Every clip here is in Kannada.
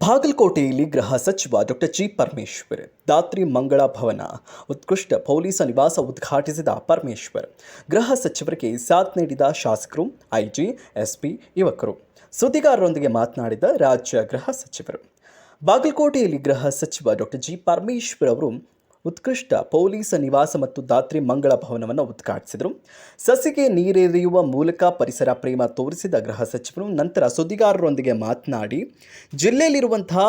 ಬಾಗಲಕೋಟೆಯಲ್ಲಿ ಗೃಹ ಸಚಿವ ಡಾಕ್ಟರ್ ಜಿ ಪರಮೇಶ್ವರ್ ದಾತ್ರಿ ಮಂಗಳ ಭವನ ಉತ್ಕೃಷ್ಟ ಪೊಲೀಸ್ ನಿವಾಸ ಉದ್ಘಾಟಿಸಿದ ಪರಮೇಶ್ವರ್ ಗೃಹ ಸಚಿವರಿಗೆ ಸಾಥ್ ನೀಡಿದ ಶಾಸಕರು, ಐಜಿ, ಎಸ್ಪಿ, ಯುವಕರು. ಸುದ್ದಿಗಾರರೊಂದಿಗೆ ಮಾತನಾಡಿದ ರಾಜ್ಯ ಗೃಹ ಸಚಿವರು, ಬಾಗಲಕೋಟೆಯಲ್ಲಿ ಗೃಹ ಸಚಿವ ಡಾಕ್ಟರ್ ಜಿ ಪರಮೇಶ್ವರ್ ಅವರು ಉತ್ಕೃಷ್ಟ ಪೊಲೀಸ್ ನಿವಾಸ ಮತ್ತು ದಾತ್ರಿ ಮಂಗಳ ಭವನವನ್ನು ಉದ್ಘಾಟಿಸಿದರು. ಸಸಿಗೆ ನೀರೆರೆಯುವ ಮೂಲಕ ಪರಿಸರ ಪ್ರೇಮ ತೋರಿಸಿದ ಗೃಹ ಸಚಿವರು ನಂತರ ಸುದ್ದಿಗಾರರೊಂದಿಗೆ ಮಾತನಾಡಿ ಜಿಲ್ಲೆಯಲ್ಲಿರುವಂತಹ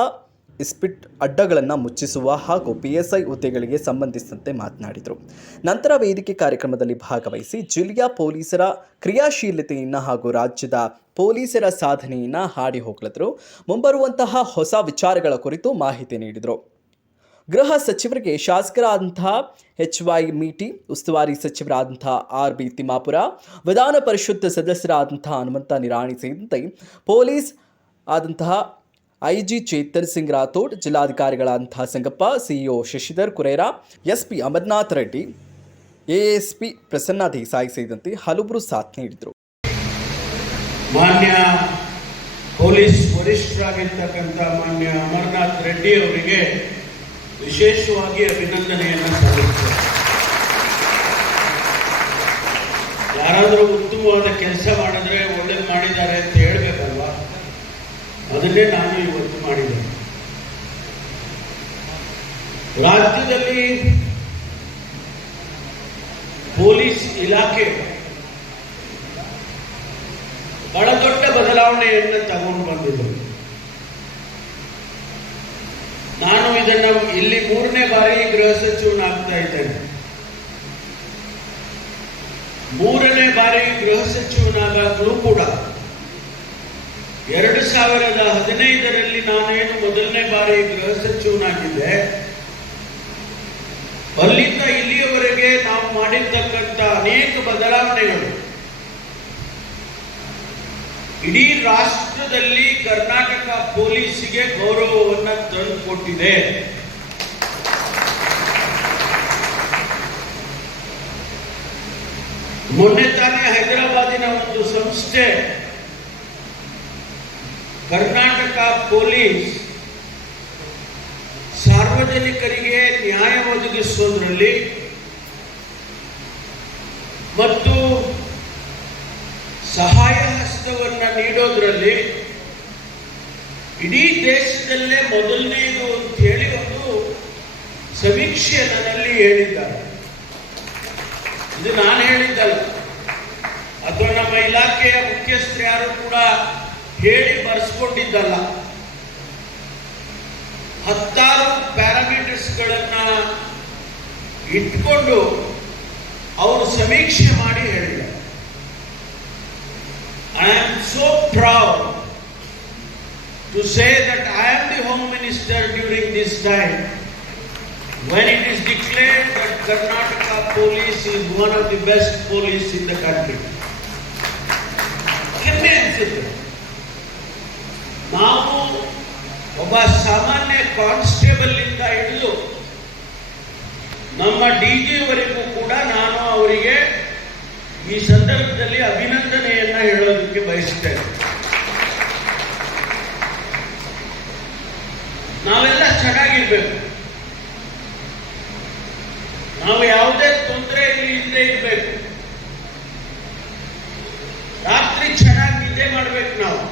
ಇಸ್ಪಿಟ್ ಅಡ್ಡಗಳನ್ನು ಮುಚ್ಚಿಸುವ ಹಾಗೂ PSI ಹುದ್ದೆಗಳಿಗೆ ಸಂಬಂಧಿಸಿದಂತೆ ಮಾತನಾಡಿದರು. ನಂತರ ವೇದಿಕೆ ಕಾರ್ಯಕ್ರಮದಲ್ಲಿ ಭಾಗವಹಿಸಿ ಜಿಲ್ಲೆಯ ಪೊಲೀಸರ ಕ್ರಿಯಾಶೀಲತೆಯನ್ನು ಹಾಗೂ ರಾಜ್ಯದ ಪೊಲೀಸರ ಸಾಧನೆಯನ್ನು ಹಾಡಿ ಹೊಗಳಿದರು. ಮುಂಬರುವಂತಹ ಹೊಸ ವಿಚಾರಗಳ ಕುರಿತು ಮಾಹಿತಿ ನೀಡಿದರು. ಗೃಹ ಸಚಿವರಿಗೆ ಶಾಸಕರಾದಂತಹ HY ಮೀಟಿ, ಉಸ್ತುವಾರಿ ಸಚಿವರಾದಂತಹ RB ತಿಮ್ಮಾಪುರ, ವಿಧಾನ ಪರಿಷತ್ ಸದಸ್ಯರಾದಂತಹ ಹನುಮಂತ ನಿರಾಣಿ ಸೇರಿದಂತೆ ಪೊಲೀಸ್ ಆದಂತಹ IG Chetan Singh Rathore, ಜಿಲ್ಲಾಧಿಕಾರಿಗಳಾದಂತಹ Sangappa, CEO Shashidhar ಕುರೇರಾ, SP Amarnath Reddy, ASP Prasanna Desai ಸೇರಿದಂತೆ ಹಲವರು ಸಾಥ್ ನೀಡಿದರು. ಮಾನ್ಯ ಪೊಲೀಸ್ ವರಿಷ್ಠರಾಗಿರ್ತಕ್ಕಂಥ ಮಾನ್ಯ ಅಮರನಾಥ್ ರೆಡ್ಡಿ ಅವರಿಗೆ ವಿಶೇಷವಾಗಿ ಅಭಿನಂದನೆಯನ್ನು ಸಲ್ಲಿಸುತ್ತೇನೆ. ಯಾರಾದರೂ ಉತ್ತಮವಾದ ಕೆಲಸ ಮಾಡಿದ್ರೆ ಒಳ್ಳೇದು ಮಾಡಿದ್ದಾರೆ ಅಂತ ಹೇಳಬೇಕಲ್ವಾ? ಅದನ್ನೇ ನಾನು ಇವತ್ತು ಮಾಡಿದ್ದೇನೆ. ರಾಜ್ಯದಲ್ಲಿ ಪೊಲೀಸ್ ಇಲಾಖೆ ಬಹಳ ದೊಡ್ಡ ಬದಲಾವಣೆಯನ್ನು ತಗೊಂಡು ಬಂದಿದೆ. ನಾನು ಇದನ್ನು ಇಲ್ಲಿ 3ನೇ ಬಾರಿ ಗೃಹ ಸಚಿವನಾಗ್ತಾ ಇದ್ದೇನೆ. 3ನೇ ಬಾರಿ ಗೃಹ ಸಚಿವನಾಗಲೂ ಕೂಡ 2015ರಲ್ಲಿ ನಾನೇನು ಮೊದಲನೇ ಬಾರಿ ಗೃಹ ಸಚಿವನಾಗಿದ್ದೆ, ಅಲ್ಲಿಂದ ಇಲ್ಲಿಯವರೆಗೆ ನಾವು ಮಾಡಿರ್ತಕ್ಕಂಥ ಅನೇಕ ಬದಲಾವಣೆಗಳು ಇಡೀ ರಾಷ್ಟ್ರದಲ್ಲಿ ಕರ್ನಾಟಕ ಪೊಲೀಸಿಗೆ ಗೌರವವನ್ನು ತಂದುಕೊಟ್ಟಿದೆ. ಮೊನ್ನೆ ತಾನೇ ಹೈದರಾಬಾದಿನ ಒಂದು ಸಂಸ್ಥೆ ಕರ್ನಾಟಕ ಪೊಲೀಸ್ ಸಾರ್ವಜನಿಕರಿಗೆ ನ್ಯಾಯ ಒದಗಿಸುವುದರಲ್ಲಿ ಮತ್ತು ಸಹಾಯ ಹಸ್ತವನ್ನು ನೀಡೋದ್ರಲ್ಲಿ ಇಡೀ ದೇಶದಲ್ಲೇ ಮೊದಲನೇದು ಅಂತ ಹೇಳಿ ಒಂದು ಸಮೀಕ್ಷೆ ನನ್ನಲ್ಲಿ ಹೇಳಿದ್ದಾರೆ. ಇದು ನಾನು ಹೇಳಿದ್ದಲ್ಲ, ಅಥವಾ ನಮ್ಮ ಇಲಾಖೆಯ ಮುಖ್ಯಸ್ಥರು ಯಾರು ಕೂಡ ಹೇಳಿ ಬರೆಸ್ಕೊಂಡಿದ್ದಲ್ಲ. 10 ಪ್ಯಾರಾಮೀಟರ್ಸ್ಗಳನ್ನ ಇಟ್ಕೊಂಡು ಅವರು ಸಮೀಕ್ಷೆ ಮಾಡಿ ಹೇಳಿದ್ದಾರೆ. I am so proud to say that I am the Home Minister during this time when it is declared that Karnataka Police is one of the best police in the country. ಹೆಮ್ಮೆ ಅನಿಸುತ್ತೆ. ನಾವು ಒಬ್ಬ ಸಾಮಾನ್ಯ ಕಾನ್ಸ್ಟೇಬಲ್ ಇಂದ ಹಿಡಿದು ನಮ್ಮ DG ವರೆಗೂ ಕೂಡ ನಾನು ಅವರಿಗೆ ಈ ಸಂದರ್ಭದಲ್ಲಿ ಅಭಿನಂದನೆಯನ್ನ ಹೇಳೋದಕ್ಕೆ ಬಯಸುತ್ತೇನೆ. ನಾವೆಲ್ಲ ಚೆನ್ನಾಗಿರ್ಬೇಕು, ನಾವು ಯಾವುದೇ ತೊಂದರೆ ಇಲ್ಲದೆ ಇರಬೇಕು, ರಾತ್ರಿ ಚೆನ್ನಾಗಿ ನಿದ್ದೆ ಮಾಡಬೇಕು, ನಾವು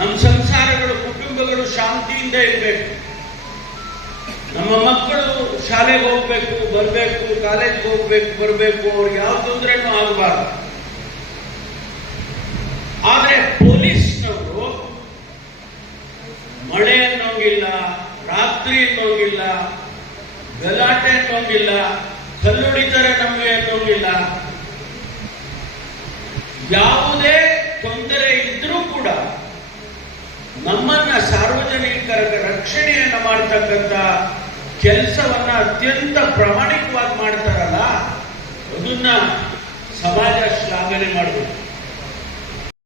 ನಮ್ಮ ಸಂಸಾರಗಳು, ಕುಟುಂಬಗಳು ಶಾಂತಿಯಿಂದ ಇರಬೇಕು, ನಮ್ಮ ಮಕ್ಕಳು ಶಾಲೆಗೆ ಹೋಗ್ಬೇಕು, ಬರಬೇಕು, ಕಾಲೇಜ್ಗೆ ಹೋಗ್ಬೇಕು, ಬರಬೇಕು, ಅವ್ರಿಗೆ ಯಾವ ತೊಂದರೆನೂ ಆಗಬಾರ್ದು. ಆದರೆ ಪೊಲೀಸ್ನವರು ಮಳೆ ಅನ್ನೋಂಗಿಲ್ಲ, ರಾತ್ರಿ ಅನ್ನೋಂಗಿಲ್ಲ, ಗಲಾಟೆ ಅನ್ನೋಂಗಿಲ್ಲ, ಕಲ್ಲುಡಿತಾರೆ ನಮಗೆ ಅನ್ನೋಂಗಿಲ್ಲ. ಯಾವುದೇ ತೊಂದರೆ ಇದ್ರೂ ಕೂಡ ನಮ್ಮನ್ನ ಸಾರ್ವಜನಿಕರ ರಕ್ಷಣೆಯನ್ನು ಮಾಡತಕ್ಕಂಥ ಕೆಲಸವನ್ನ ಅತ್ಯಂತ ಪ್ರಾಮಾಣಿಕವಾಗಿ ಮಾಡ್ತಾರಲ್ಲ, ಅದನ್ನ ಸಮಾಜ ಶ್ಲಾಘನೆ ಮಾಡಬೇಕು.